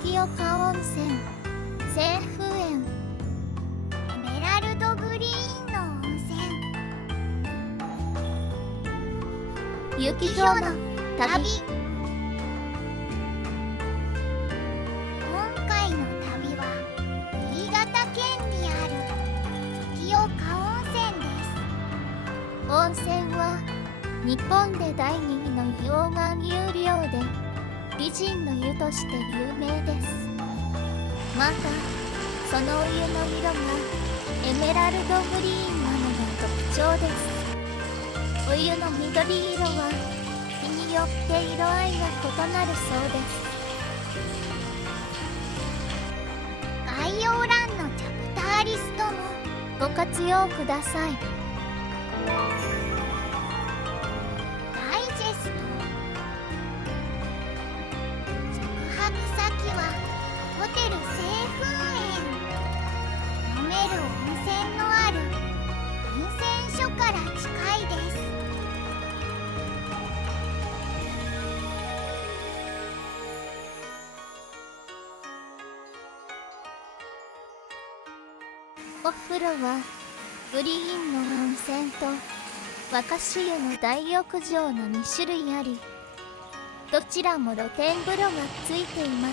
月岡温泉、清風園、エメラルドグリーンの温泉、雪氷の旅。今回の旅は新潟県にある月岡温泉です。温泉は日本で第2位の溶岩湯量で美人の湯として有名です。またそのお湯の色がエメラルドグリーンなのが特徴です。お湯の緑色は日によって色合いが異なるそうです。概要欄のチャプターリストもご活用ください。ダイジェスト。宿泊先はホテル清風園。飲める温泉のある温泉所から近いです。お風呂はグリーンの温泉と沸かし湯の大浴場の2種類あり、どちらも露天風呂がついています。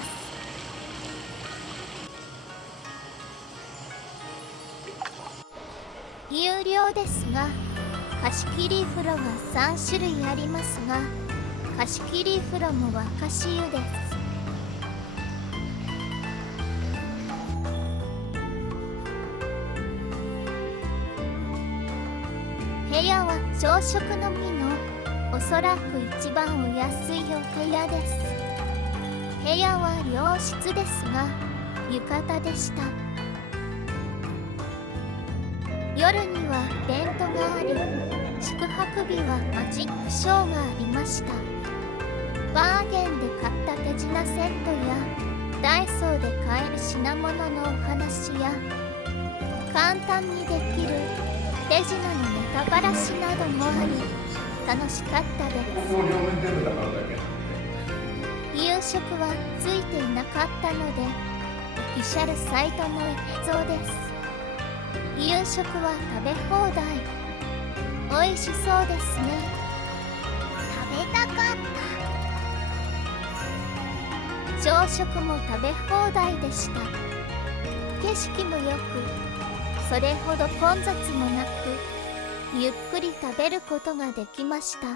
有料ですが、貸切風呂が3種類ありますが、貸切風呂も沸かし湯です。部屋は朝食のみのおそらく一番お安いお部屋です。部屋は洋室ですが浴衣でした。夜にはイベントがあり、宿泊日はマジックショーがありました。バーゲンで買った手品セットやダイソーで買える品物のお話や簡単にできる手品のネタばらしなどもあり楽しかったです。夕食はついていなかったのでオフィシャルサイトの映像です。夕食は食べ放題。美味しそうですね。食べたかった。朝食も食べ放題でした。景色もよく、それほど混雑もなく、ゆっくり食べることができました。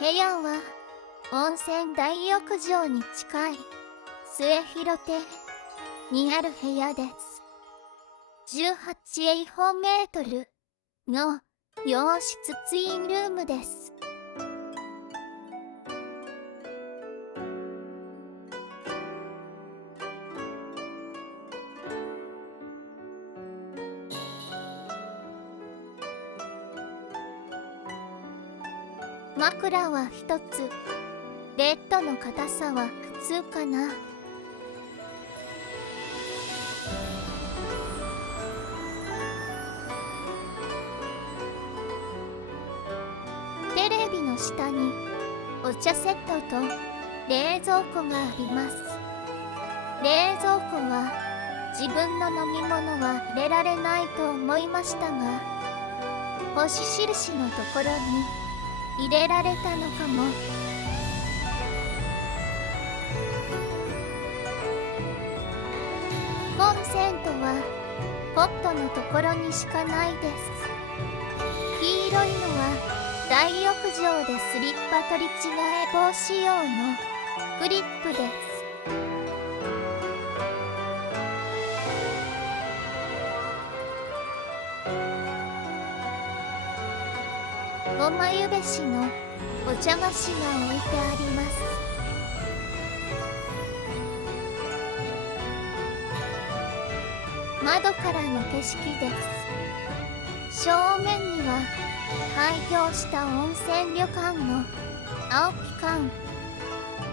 部屋は温泉大浴場に近い末広亭にある部屋です。18平方メートルの洋室ツインルームです。枕は一つ。ベッドの硬さは普通かな。テレビの下にお茶セットと冷蔵庫があります。冷蔵庫は自分の飲み物は入れられないと思いましたが、星印のところに入れられたのかも。コンセントはポットのところにしかないです。黄色いのは大浴場でスリッパ取り違え防止用のクリップです。ごまゆべしのお茶菓子が置いてあります。窓からの景色です。正面には開業した温泉旅館の青木館。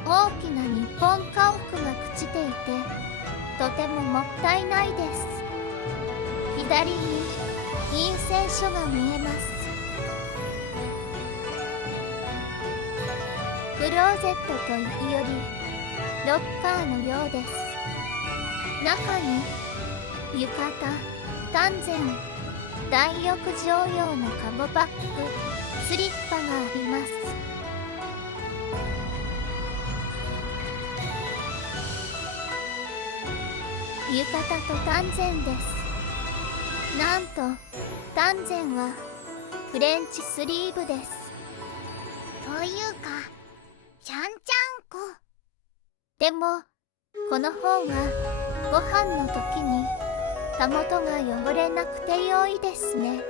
大きな日本家屋が朽ちていてとてももったいないです。左に陰性書が見えます。クローゼットというよりロッカーのようです。中に浴衣、丹前、大浴場用のカゴバッグ、スリッパがあります。浴衣と丹前です。なんと丹前はフレンチスリーブです。というかちゃんちゃんこ。でもこの方がご飯の時にたもとが汚れなくて良いですね。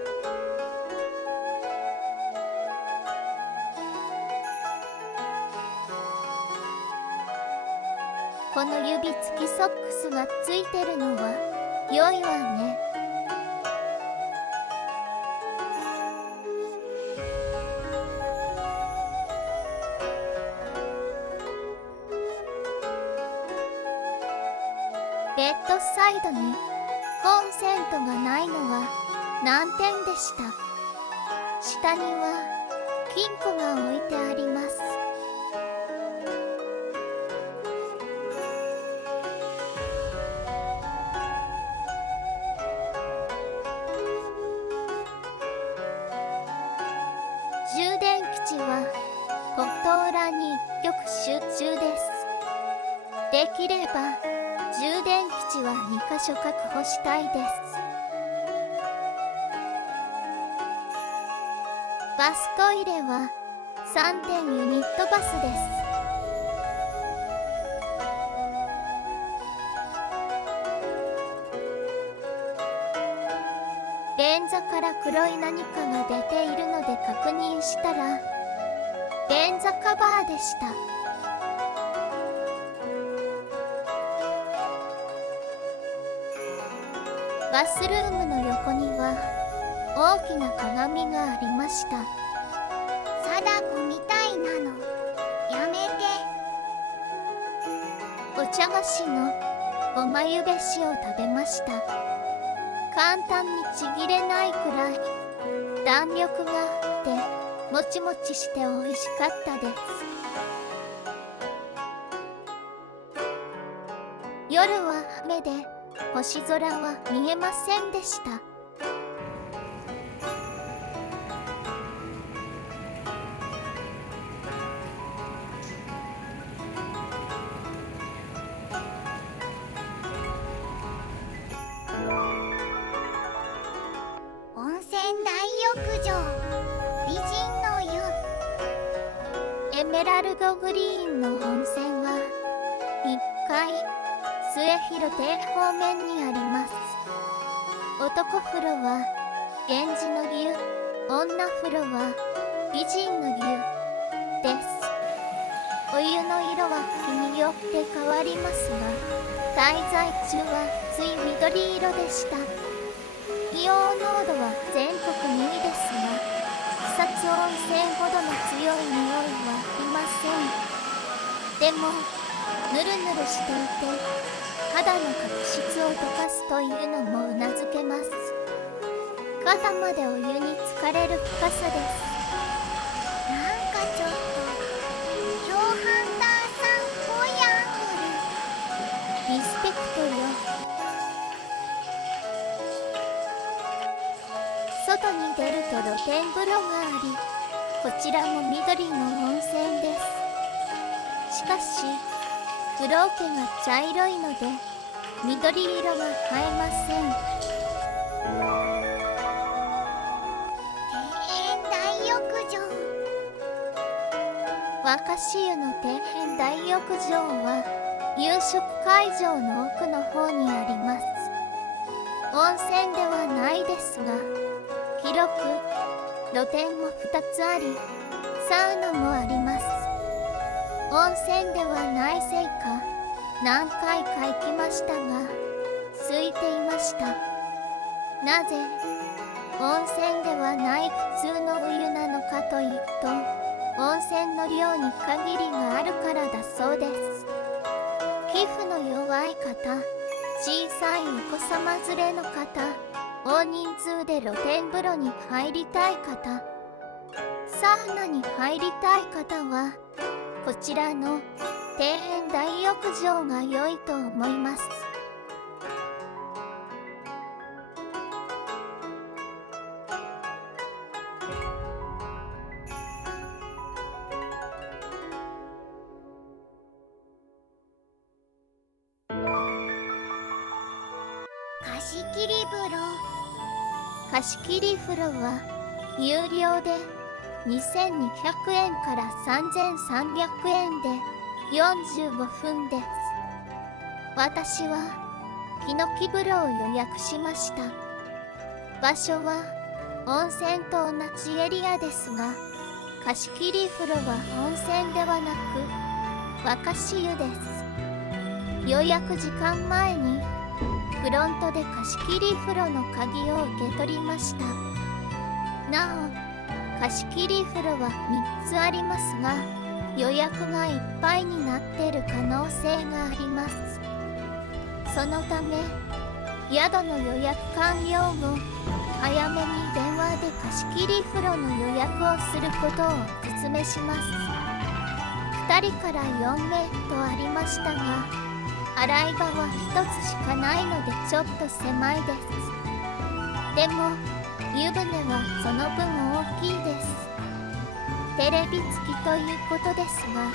この指付きソックスがついてるのは良いわね。ベッドサイドにコンセントがないのは難点でした。下には金庫が置いてあります。充電基地はポット裏に一極集中です。できれば充電基地は2箇所確保したいです。バストイレは3点ユニットバスです。便座から黒い何かが出ているので確認したら便座カバーでした。バスルームの横には大きな鏡がありました。貞子みたいなのやめて。お茶菓子のごまゆべしを食べました。簡単にちぎれないくらい弾力があってもちもちして美味しかったです。夜は雨で星空は見えませんでした。温泉大浴場、美人の湯。エメラルドグリーンの温泉は1階末広亭方面にあります。男風呂は源氏の湯、女風呂は美人の湯です。お湯の色は日によって変わりますが滞在中はつい緑色でした。硫黄濃度は全国2位ですが草津温泉ほどの強い匂いはいません。でもぬるぬるしていて肌の角質を溶かすというのもうなずけます。肩までお湯に浸かれる深さです。なんかちょっと共犯ダーさんっぽいアングル。リスペクトよ。外に出ると露天風呂がありこちらも緑の温泉です。しかし風呂桶が茶色いので緑色が映えません。庭園大浴場。若潮の庭園大浴場は夕食会場の奥の方にあります。温泉ではないですが広く露天も2つありサウナもあります。温泉ではないせいか何回か行きましたが空いていました。なぜ温泉ではない普通のお湯なのかというと温泉の量に限りがあるからだそうです。皮膚の弱い方、小さいお子様連れの方、大人数で露天風呂に入りたい方、サウナに入りたい方はこちらの庭園大浴場が良いと思います。貸し切り風呂。貸し切り風呂は有料で2200円から3300円で45分です。私はヒノキ風呂を予約しました。場所は温泉と同じエリアですが、貸し切り風呂は温泉ではなく沸かし湯です。予約時間前にフロントで貸し切り風呂の鍵を受け取りました。なお、貸し切り風呂は3つありますが、予約がいっぱいになっている可能性があります。そのため、宿の予約完了後、早めに電話で貸し切り風呂の予約をすることをお勧めします。2人から4名とありましたが、洗い場は1つしかないのでちょっと狭いです。でも湯船はその分大きいです。テレビ付きということですが、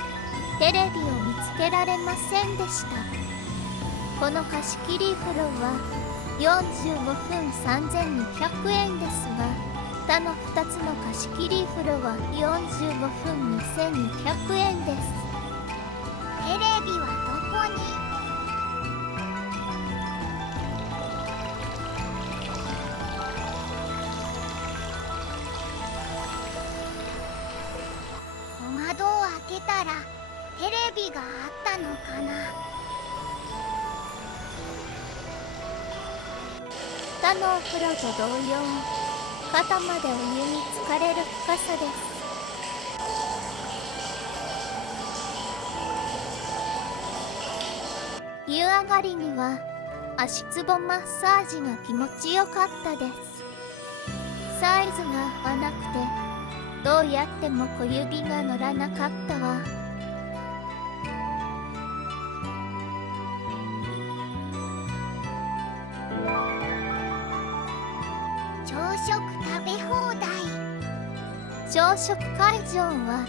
テレビを見つけられませんでした。この貸し切り風呂は45分3200円ですが、他の2つの貸し切り風呂は45分2200円です。テレビはどこに？窓を開けたらテレビがあったのかな。他のお風呂と同様、肩までお湯に浸かれる深さです。湯上がりには足つぼマッサージが気持ちよかったです。サイズが合わなくてどうやっても小指が乗らなかったわ。朝食食べ放題。朝食会場は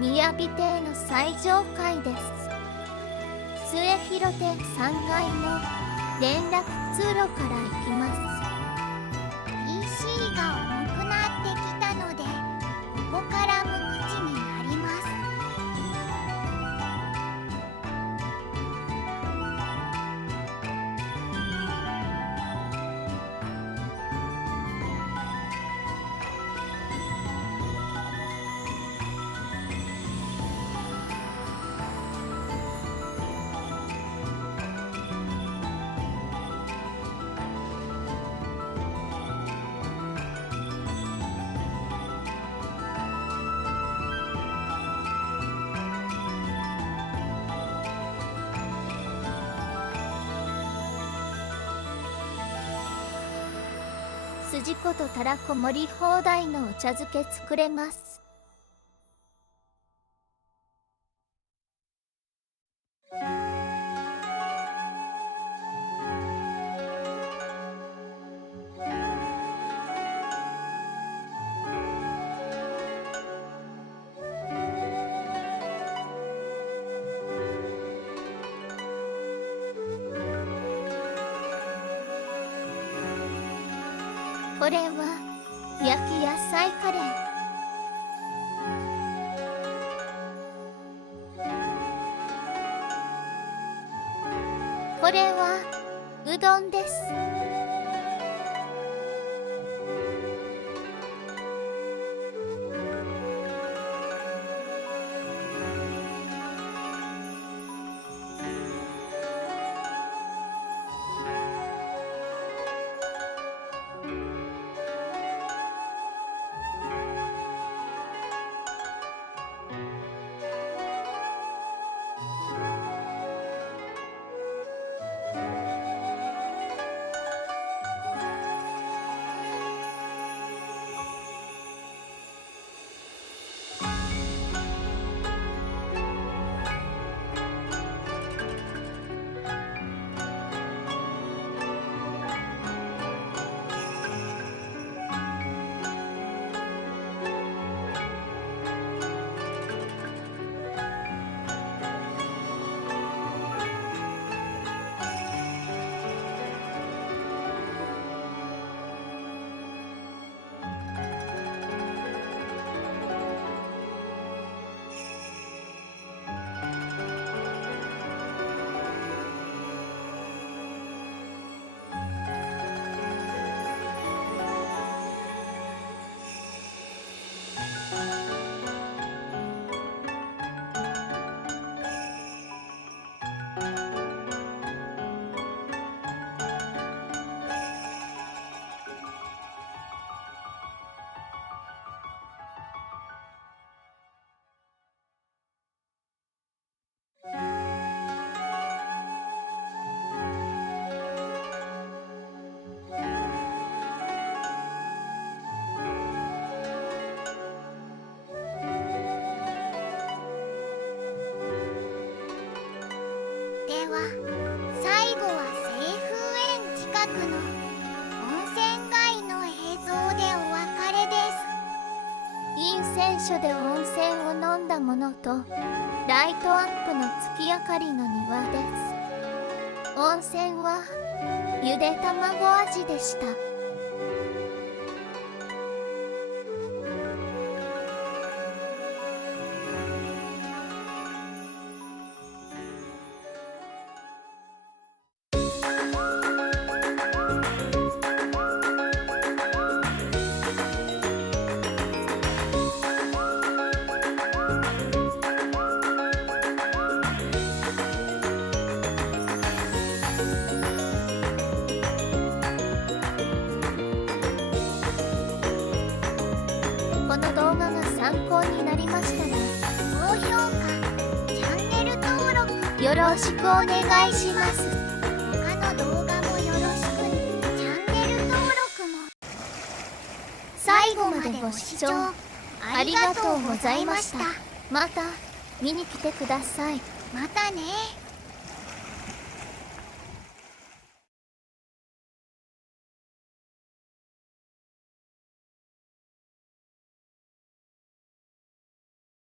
雅亭の最上階です。末広亭3階の連絡通路から行きます。 PC が重くなってきたのでここから無口になります。筋子とたらこ盛り放題のお茶漬け作れます。これは焼き野菜カレー。これはうどんです。最後は清風園近くの温泉街の映像でお別れです。陰泉所で温泉を飲んだものとライトアップの月明かりの庭です。温泉はゆで卵味でした。この動画が参考になりましたら高評価、チャンネル登録よろしくお願いします。他の動画もよろしく、チャンネル登録も。最後までご視聴ありがとうございました。また見に来てください。またね。